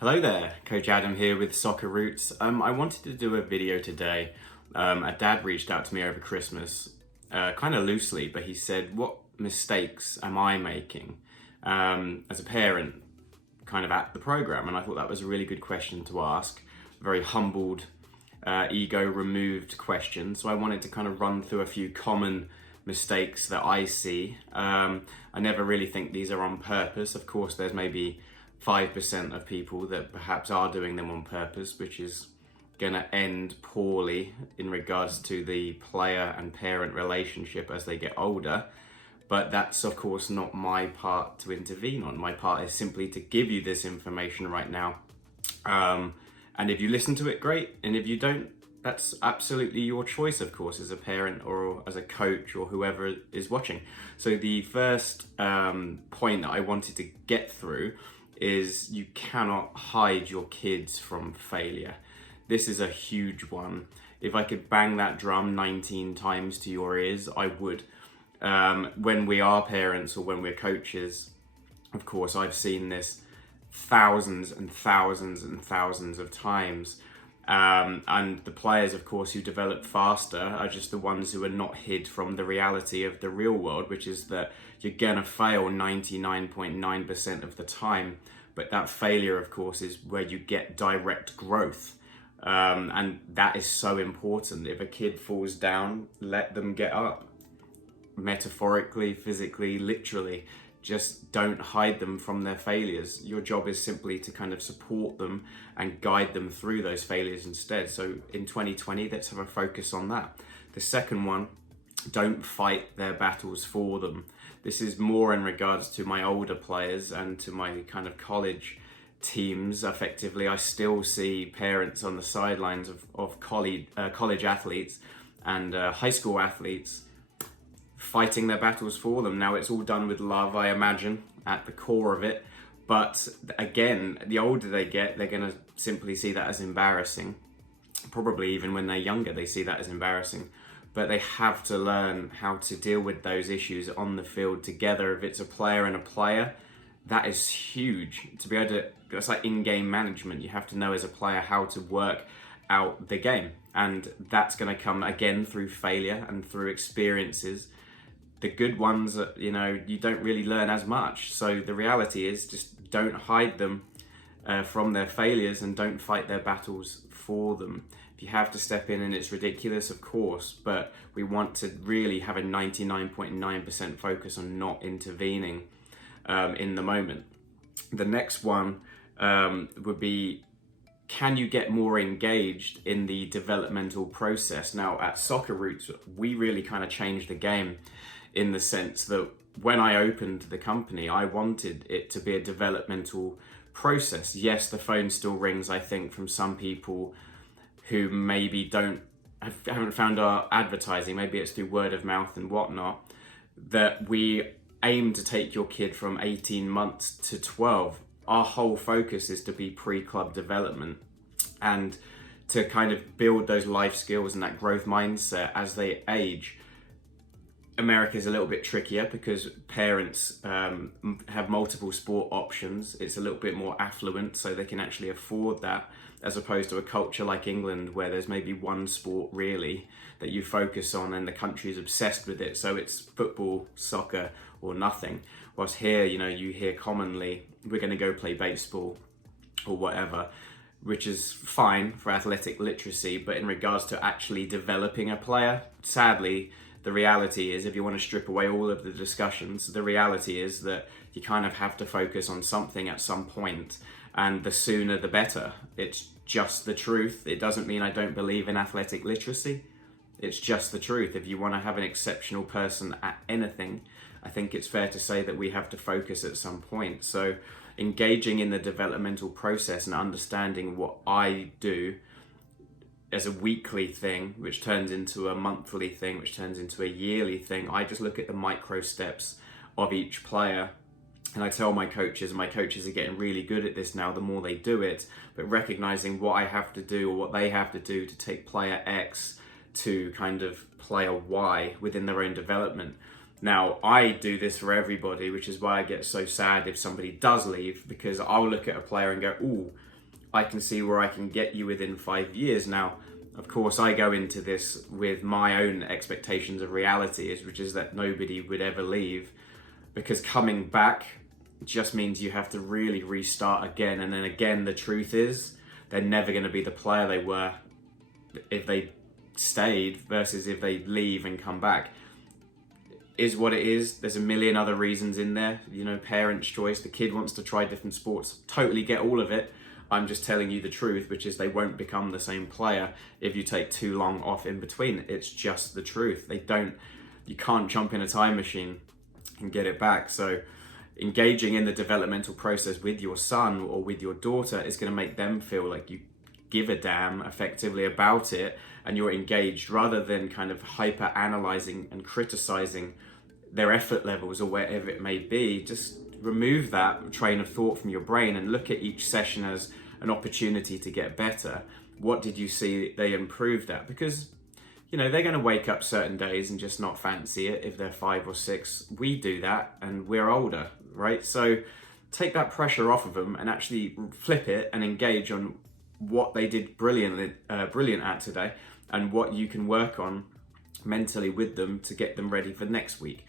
Hello there, Coach Adam here with Soccer Roots. I wanted to do a video today. A dad reached out to me over Christmas, kind of loosely, but he said, what mistakes am I making as a parent kind of at the program? And I thought that was a really good question to ask. Very humbled, ego removed question. So I wanted to kind of run through a few common mistakes that I see. I never really think these are on purpose. Of course, there's maybe 5% of people that perhaps are doing them on purpose, which is going to end poorly in regards to the player and parent relationship as they get older. But that's of course not my part to intervene on. My part is simply to give you this information right now. And if you listen to it, great. And if you don't, that's absolutely your choice, of course, as a parent or as a coach or whoever is watching. So the first point that I wanted to get through is you cannot hide your kids from failure. This is a huge one. If I could bang that drum 19 times to your ears, I would. When we are parents or when we're coaches, of course, I've seen this thousands and thousands and thousands of times. And the players, of course, who develop faster are just the ones who are not hid from the reality of the real world, which is that you're gonna fail 99.9% of the time. But that failure, of course, is where you get direct growth. And that is so important. If a kid falls down, let them get up. Metaphorically, physically, literally. Just don't hide them from their failures. Your job is simply to kind of support them and guide them through those failures instead. So in 2020, let's have a focus on that. The second one, don't fight their battles for them. This is more in regards to my older players and to my kind of college teams. Effectively, I still see parents on the sidelines of college athletes and high school athletes fighting their battles for them. Now, it's all done with love, I imagine, at the core of it. But again, the older they get, they're going to simply see that as embarrassing. Probably even when they're younger, they see that as embarrassing. But they have to learn how to deal with those issues on the field together. If it's a player and a player, that is huge. To be able to, that's like in-game management. You have to know as a player how to work out the game. And that's going to come again through failure and through experiences. The good ones, you don't really learn as much. So the reality is just don't hide them from their failures and don't fight their battles for them. If you have to step in and it's ridiculous, of course, but we want to really have a 99.9% focus on not intervening in the moment. The next one would be, can you get more engaged in the developmental process? Now, at Soccer Roots, we really kind of changed the game in the sense that when I opened the company, I wanted it to be a developmental process. Yes, the phone still rings, I think, from some people who maybe haven't found our advertising, maybe it's through word of mouth and whatnot, that we aim to take your kid from 18 months to 12. Our whole focus is to be pre-club development and to kind of build those life skills and that growth mindset as they age. America is a little bit trickier because parents have multiple sport options. It's a little bit more affluent, so they can actually afford that, as opposed to a culture like England where there's maybe one sport really that you focus on and the country is obsessed with it. So it's football, soccer, or nothing. Whilst here, you hear commonly, we're going to go play baseball or whatever, which is fine for athletic literacy. But in regards to actually developing a player, sadly, the reality is, if you want to strip away all of the discussions, the reality is that you kind of have to focus on something at some point, and the sooner the better. It's just the truth. It doesn't mean I don't believe in athletic literacy. It's just the truth. If you want to have an exceptional person at anything, I think it's fair to say that we have to focus at some point. So engaging in the developmental process and understanding what I do as a weekly thing, which turns into a monthly thing, which turns into a yearly thing. I just look at the micro steps of each player, and I tell my coaches, and my coaches are getting really good at this now the more they do it, but recognizing what I have to do or what they have to do to take player X to kind of player Y within their own development. Now, I do this for everybody, which is why I get so sad if somebody does leave, because I'll look at a player and go, ooh, I can see where I can get you within 5 years. Now, of course, I go into this with my own expectations of reality, which is that nobody would ever leave, because coming back just means you have to really restart again. And then again, the truth is they're never going to be the player they were if they stayed versus if they leave and come back. Is what it is. There's a million other reasons in there. You know, parents' choice, the kid wants to try different sports. Totally get all of it. I'm just telling you the truth, which is they won't become the same player if you take too long off in between. It's just the truth. You can't jump in a time machine and get it back. So engaging in the developmental process with your son or with your daughter is going to make them feel like you give a damn effectively about it, and you're engaged, rather than kind of hyper analyzing and criticizing their effort levels or wherever it may be. Just remove that train of thought from your brain and look at each session as an opportunity to get better. What did you see they improved at? Because, you know, they're going to wake up certain days and just not fancy it if they're 5 or 6. We do that and we're older, right? So take that pressure off of them and actually flip it and engage on what they did brilliant at today, and what you can work on mentally with them to get them ready for next week.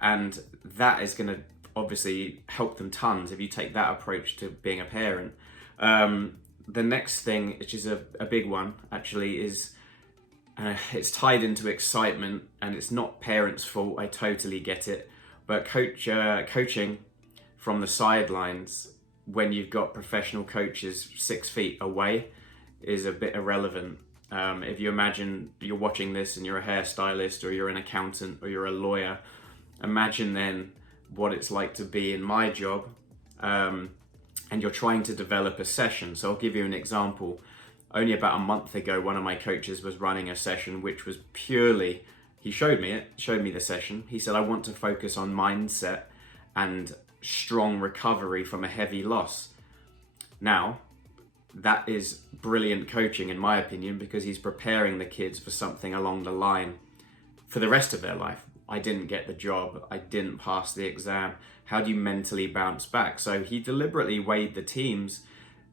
And that is going to obviously help them tons if you take that approach to being a parent. The next thing, which is a big one actually, is it's tied into excitement, and it's not parents' fault. I totally get it. But coaching from the sidelines when you've got professional coaches 6 feet away is a bit irrelevant. If you imagine you're watching this and you're a hairstylist or you're an accountant or you're a lawyer, imagine then what it's like to be in my job, and you're trying to develop a session. So I'll give you an example. Only about a month ago, one of my coaches was running a session which was purely, he showed me the session. He said, I want to focus on mindset and strong recovery from a heavy loss. Now, that is brilliant coaching in my opinion, because he's preparing the kids for something along the line for the rest of their life. I didn't get the job, I didn't pass the exam. How do you mentally bounce back? So he deliberately weighed the teams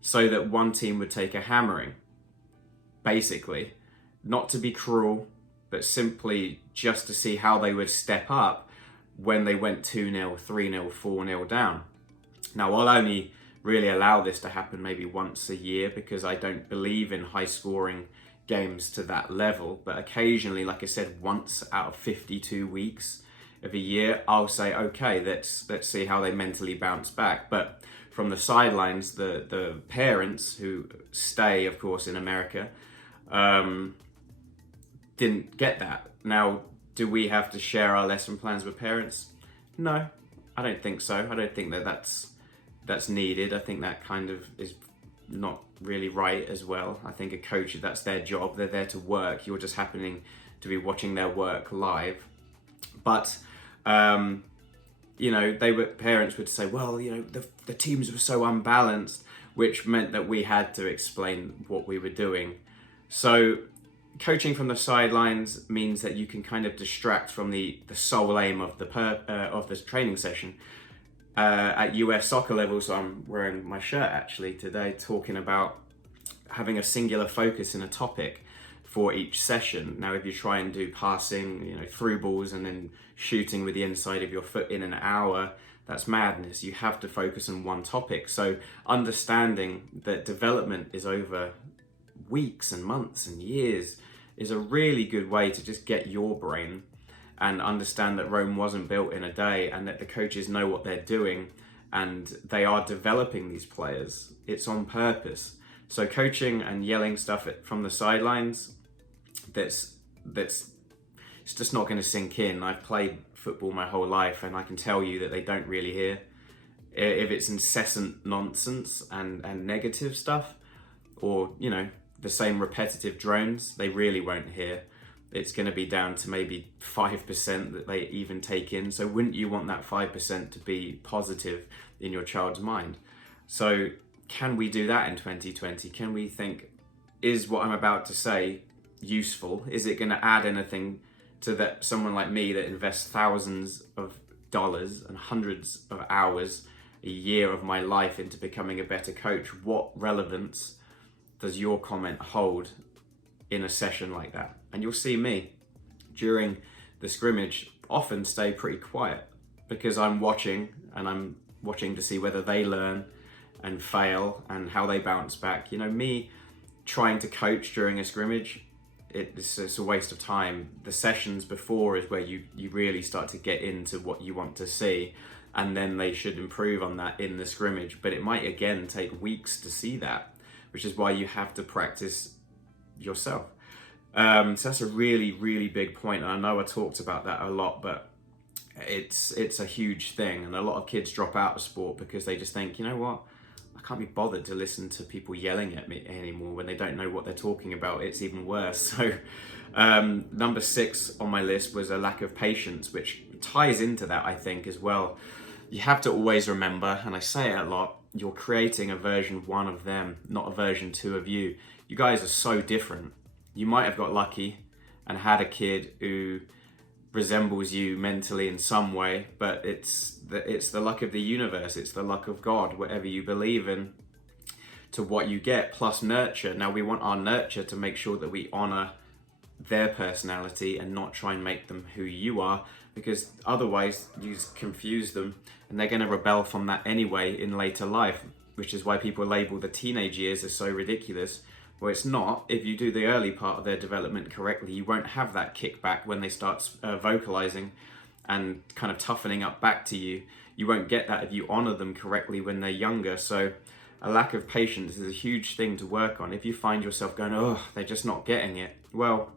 so that one team would take a hammering, basically, not to be cruel, but simply just to see how they would step up when they went 2-0, 3-0, 4-0 down. Now, I'll only really allow this to happen maybe once a year, because I don't believe in high scoring games to that level. But occasionally, like I said, once out of 52 weeks of a year, I'll say, okay, let's see how they mentally bounce back. But from the sidelines, the parents who stay, of course, in America, didn't get that. Now, do we have to share our lesson plans with parents? No, I don't think so. I don't think that's needed. I think that kind of is not really right as well. I think a coach, that's their job. They're there to work. You're just happening to be watching their work live. But, you know, parents would say, well, you know, the teams were so unbalanced, which meant that we had to explain what we were doing. So coaching from the sidelines means that you can kind of distract from the sole aim of the training session. At US soccer level, so I'm wearing my shirt actually today, talking about having a singular focus in a topic for each session. Now, if you try and do passing, you know, through balls and then shooting with the inside of your foot in an hour, that's madness. You have to focus on one topic. So understanding that development is over weeks and months and years is a really good way to just get your brain and understand that Rome wasn't built in a day, and that the coaches know what they're doing and they are developing these players. It's on purpose. So coaching and yelling stuff from the sidelines, it's just not going to sink in. I've played football my whole life, and I can tell you that they don't really hear. If it's incessant nonsense and negative stuff, or, you know, the same repetitive drones, they really won't hear. It's going to be down to maybe 5% that they even take in. So wouldn't you want that 5% to be positive in your child's mind? So can we do that in 2020? Can we think, is what I'm about to say useful? Is it going to add anything to that someone like me that invests thousands of dollars and hundreds of hours a year of my life into becoming a better coach, what relevance does your comment hold in a session like that? And you'll see me during the scrimmage often stay pretty quiet because I'm watching to see whether they learn and fail and how they bounce back. You know, me trying to coach during a scrimmage, it's a waste of time. The sessions before is where you really start to get into what you want to see, and then they should improve on that in the scrimmage. But it might again take weeks to see that, which is why you have to practice yourself. So that's a really, really big point. And I know I talked about that a lot, but it's a huge thing. And a lot of kids drop out of sport because they just think, you know what, I can't be bothered to listen to people yelling at me anymore when they don't know what they're talking about. It's even worse. So number 6 on my list was a lack of patience, which ties into that, I think, as well. You have to always remember, and I say it a lot, you're creating a version 1 of them, not a version 2 of you. You guys are so different. You might have got lucky and had a kid who resembles you mentally in some way, but it's the luck of the universe, it's the luck of God, whatever you believe in, to what you get, plus nurture. Now we want our nurture to make sure that we honor their personality and not try and make them who you are, because otherwise you just confuse them and they're going to rebel from that anyway in later life, which is why people label the teenage years as so ridiculous. Well, it's not. If you do the early part of their development correctly, you won't have that kickback when they start vocalizing and kind of toughening up back to you. You won't get that if you honor them correctly when they're younger. So a lack of patience is a huge thing to work on. If you find yourself going, oh, they're just not getting it. Well,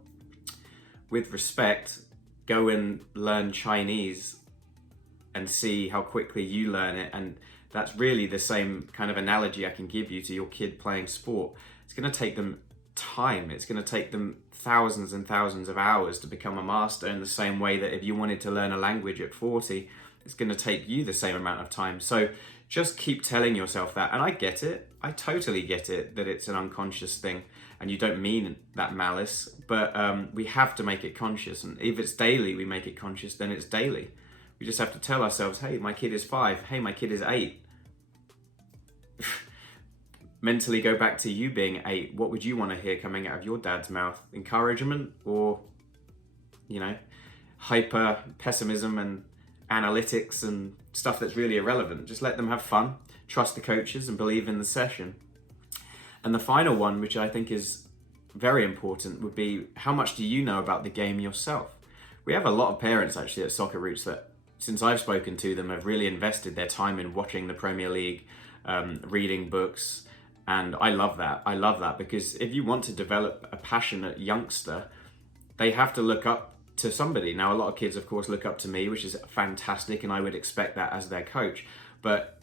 with respect, go and learn Chinese and see how quickly you learn it. And that's really the same kind of analogy I can give you to your kid playing sport. It's going to take them time. It's going to take them thousands and thousands of hours to become a master, in the same way that if you wanted to learn a language at 40, it's going to take you the same amount of time. So just keep telling yourself that. And I get it. I totally get it, that it's an unconscious thing and you don't mean that malice, but we have to make it conscious. And if it's daily, we make it conscious, then it's daily. We just have to tell ourselves, hey, my kid is 5. Hey, my kid is 8. Mentally go back to you being 8. What would you want to hear coming out of your dad's mouth? Encouragement, or, you know, hyper pessimism and analytics and stuff that's really irrelevant? Just let them have fun, trust the coaches, and believe in the session. And the final one, which I think is very important, would be, how much do you know about the game yourself? We have a lot of parents actually at Soccer Roots that, since I've spoken to them, have really invested their time in watching the Premier League, reading books. And I love that. I love that, because if you want to develop a passionate youngster, they have to look up to somebody. Now, a lot of kids, of course, look up to me, which is fantastic, and I would expect that as their coach. But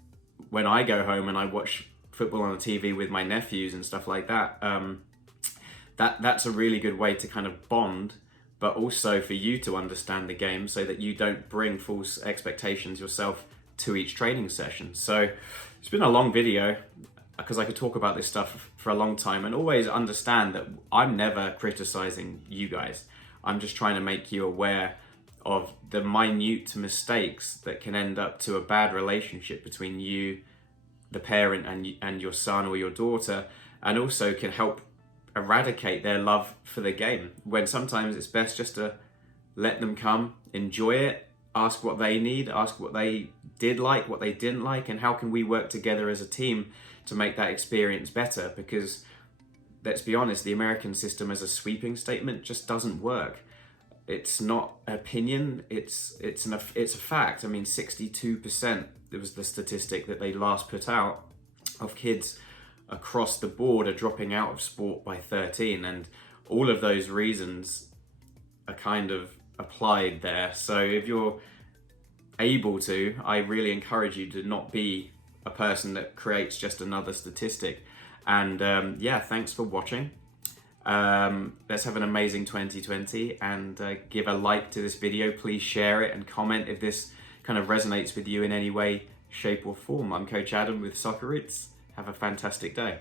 when I go home and I watch football on the TV with my nephews and stuff like that, that's a really good way to kind of bond, but also for you to understand the game so that you don't bring false expectations yourself to each training session. So it's been a long video, because I could talk about this stuff for a long time, and always understand that I'm never criticizing you guys. I'm just trying to make you aware of the minute mistakes that can end up to a bad relationship between you, the parent, and your son or your daughter, and also can help eradicate their love for the game, when sometimes it's best just to let them come, enjoy it, ask what they need, ask what they did like, what they didn't like, and how can we work together as a team to make that experience better. Because let's be honest, the American system as a sweeping statement just doesn't work. It's not opinion, it's a fact. I mean, 62%, it was the statistic that they last put out, of kids across the board are dropping out of sport by 13, and all of those reasons are kind of applied there. So if you're able to, I really encourage you to not be a person that creates just another statistic. And yeah, thanks for watching. Let's have an amazing 2020, and give a like to this video. Please share it and comment if this kind of resonates with you in any way, shape or form. I'm Coach Adam with Soccer Roots. Have a fantastic day.